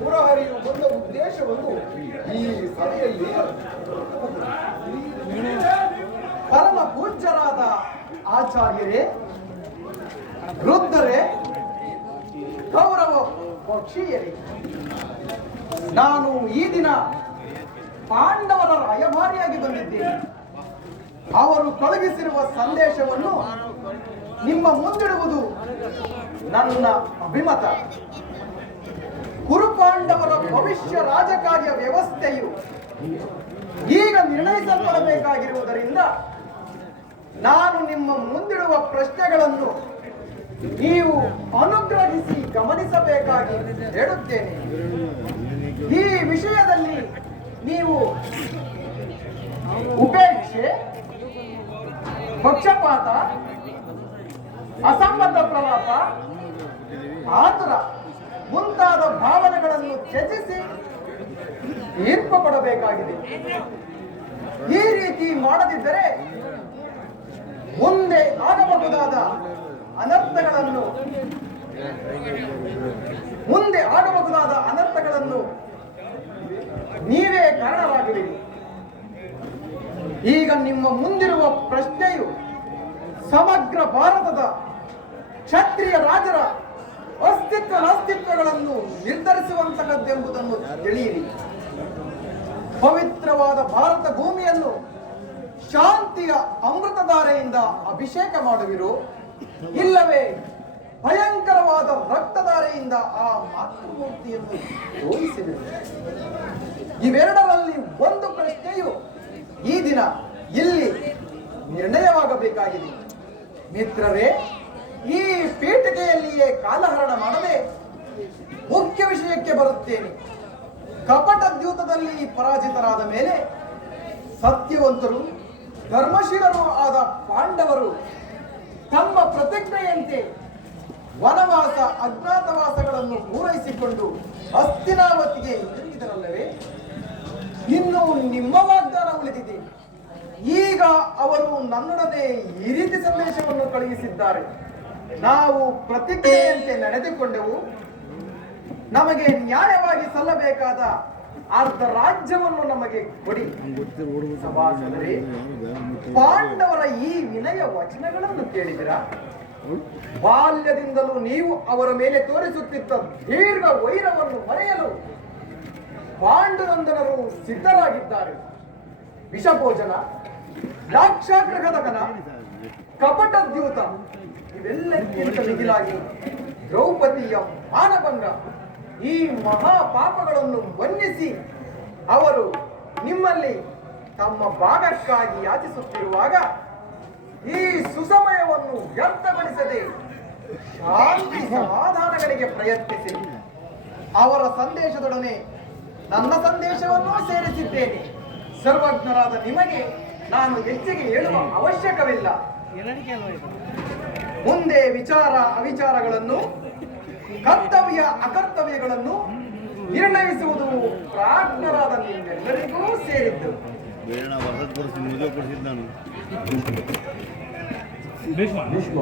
ಪುರಹರಿಯು ಬಂದ ಉದ್ದೇಶವನ್ನು ಈ ಸಭೆಯಲ್ಲಿ ಪರಮ ಪೂಜ್ಯರಾದ ಆಚಾರ್ಯರೇ, ವೃದ್ಧರೇ, ಗೌರವ ಪಕ್ಷೀಯರೇ, ನಾನು ಈ ದಿನ ಪಾಂಡವರ ರಾಯಭಾರಿಯಾಗಿ ಬಂದಿದ್ದೇನೆ. ಅವರು ಕಳುಹಿಸಿರುವ ಸಂದೇಶವನ್ನು ನಿಮ್ಮ ಮುಂದಿಡುವುದು ನನ್ನ ಅಭಿಮತ. ಕುರುಪಾಂಡವರ ಭವಿಷ್ಯ ರಾಜಕಾರ್ಯ ವ್ಯವಸ್ಥೆಯು ಈಗ ನಿರ್ಣಯಿಸಲ್ಪಡಬೇಕಾಗಿರುವುದರಿಂದ ನಾನು ನಿಮ್ಮ ಮುಂದಿಡುವ ಪ್ರಶ್ನೆಗಳನ್ನು ನೀವು ಅನುಗ್ರಹಿಸಿ ಗಮನಿಸಬೇಕಾಗಿ ಹೇಳುತ್ತೇನೆ. ಈ ವಿಷಯದಲ್ಲಿ ನೀವು ಉಪೇಕ್ಷೆ, ಪಕ್ಷಪಾತ, ಅಸಂಬದ್ಧ ಪ್ರಲಾಪ, ಆತುರ ಮುಂತಾದ ಭಾವನೆಗಳನ್ನು ತ್ಯಜಿಸಿ ತೀರ್ಪು ಕೊಡಬೇಕಾಗಿದೆ. ಈ ರೀತಿ ಮಾಡದಿದ್ದರೆ ಮುಂದೆ ಆಗಬಹುದಾದ ಅನರ್ಥಗಳನ್ನು ನೀವೇ ಕಾರಣವಾಗಿರಿ. ಈಗ ನಿಮ್ಮ ಮುಂದಿರುವ ಪ್ರಶ್ನೆಯು ಸಮಗ್ರ ಭಾರತದ ಕ್ಷತ್ರಿಯ ರಾಜರ ಅಸ್ತಿತ್ವಗಳನ್ನು ನಿರ್ಧರಿಸುವಂತಹದ್ದೆಂಬುದನ್ನು ತಿಳಿಯಿರಿ. ಪವಿತ್ರವಾದ ಭಾರತ ಭೂಮಿಯನ್ನು ಶಾಂತಿಯ ಅಮೃತಧಾರೆಯಿಂದ ಅಭಿಷೇಕ ಮಾಡುವಿರೋ, ಇಲ್ಲವೇ ಭಯಂಕರವಾದ ರಕ್ತಧಾರೆಯಿಂದ ಆ ಮಾತೃಮೂರ್ತಿಯನ್ನು ತೋರಿಸಿದರು? ಇವೆರಡರಲ್ಲಿ ಒಂದು ಪ್ರಶ್ನೆಯು ಈ ದಿನ ಇಲ್ಲಿ ನಿರ್ಣಯವಾಗಬೇಕಾಗಿದೆ. ಮಿತ್ರರೇ, ಈ ಪೀಠಿಕೆಯಲ್ಲಿಯೇ ಕಾಲಹರಣ ಮಾಡದೆ ಮುಖ್ಯ ವಿಷಯಕ್ಕೆ ಬರುತ್ತೇನೆ. ಕಪಟ ದ್ಯೂತದಲ್ಲಿ ಪರಾಜಿತರಾದ ಮೇಲೆ ಸತ್ಯವಂತರು, ಧರ್ಮಶೀಲರೂ ಆದ ಪಾಂಡವರು ತಮ್ಮ ಪ್ರತಿಜ್ಞೆಯಂತೆ ವನವಾಸ, ಅಜ್ಞಾತವಾಸಗಳನ್ನು ಪೂರೈಸಿಕೊಂಡು ಹಸ್ತಿನಾವತಿಗೆ ಹಿಂದಿರುಗಿದರಲ್ಲವೇ? ಇನ್ನು ನಿಮ್ಮ ವಾಗ್ದಾನ ಉಳಿದಿದೆ. ಈಗ ಅವರು ನನ್ನೊಡನೆ ಈ ರೀತಿ ಸಂದೇಶವನ್ನು ಕಳುಹಿಸಿದ್ದಾರೆ: ನಾವು ಪ್ರತಿಜ್ಞೆಯಂತೆ ನಡೆದುಕೊಂಡೆವು. ನಮಗೆ ನ್ಯಾಯವಾಗಿ ಸಲ್ಲಬೇಕಾದ ಅರ್ಧ ರಾಜ್ಯವನ್ನು ನಮಗೆ ಕೊಡಿ. ಸಭಾಸದರೇ, ಪಾಂಡವರ ಈ ವಿನಯ ವಚನಗಳನ್ನು ಕೇಳಿದಿರಾ? ಬಾಲ್ಯದಿಂದಲೂ ನೀವು ಅವರ ಮೇಲೆ ತೋರಿಸುತ್ತಿದ್ದ ದೀರ್ಘ ವೈರವನ್ನು ಮರೆಯಲು ಪಾಂಡುನಂದನರು ಸಿದ್ಧರಾಗಿದ್ದಾರೆ. ವಿಷಭೋಜನ, ದಾಕ್ಷಾಗ್ರಹದಗನ, ಕಪಟ ದ್ಯೂತ ಇವೆಲ್ಲಕ್ಕಿಂತ ಮಿಗಿಲಾಗಿ ದ್ರೌಪದಿಯ ಮಾನಭಂಗ, ಈ ಮಹಾಪಾಪಗಳನ್ನು ಮನ್ನಿಸಿ ಅವರು ನಿಮ್ಮಲ್ಲಿ ತಮ್ಮ ಭಾಗಕ್ಕಾಗಿ ಯಾಚಿಸುತ್ತಿರುವಾಗ ಈ ಸುಸಮಯವನ್ನು ವ್ಯರ್ಥಗೊಳಿಸದೆ ಶಾಂತಿ ಸಮಾಧಾನಗಳಿಗೆ ಪ್ರಯತ್ನಿಸಿ. ಅವರ ಸಂದೇಶದೊಡನೆ ನನ್ನ ಸಂದೇಶವನ್ನು ಸೇರಿಸಿದ್ದೇನೆ. ಸರ್ವಜ್ಞರಾದ ನಿಮಗೆ ನಾನು ಹೆಚ್ಚಿಗೆ ಹೇಳುವ ಅವಶ್ಯಕವಿಲ್ಲ. ಮುಂದೆ ವಿಚಾರ ಅವಿಚಾರಗಳನ್ನು, ಕರ್ತವ್ಯ ಅಕರ್ತವ್ಯಗಳನ್ನು ನಿರ್ಣಯಿಸುವುದು ಪ್ರಾಜ್ಞರಾದ ನಿಮ್ಮೆಲ್ಲರಿಗೂ ಸೇರಿದ್ದು. ಭೀಷ್ಮ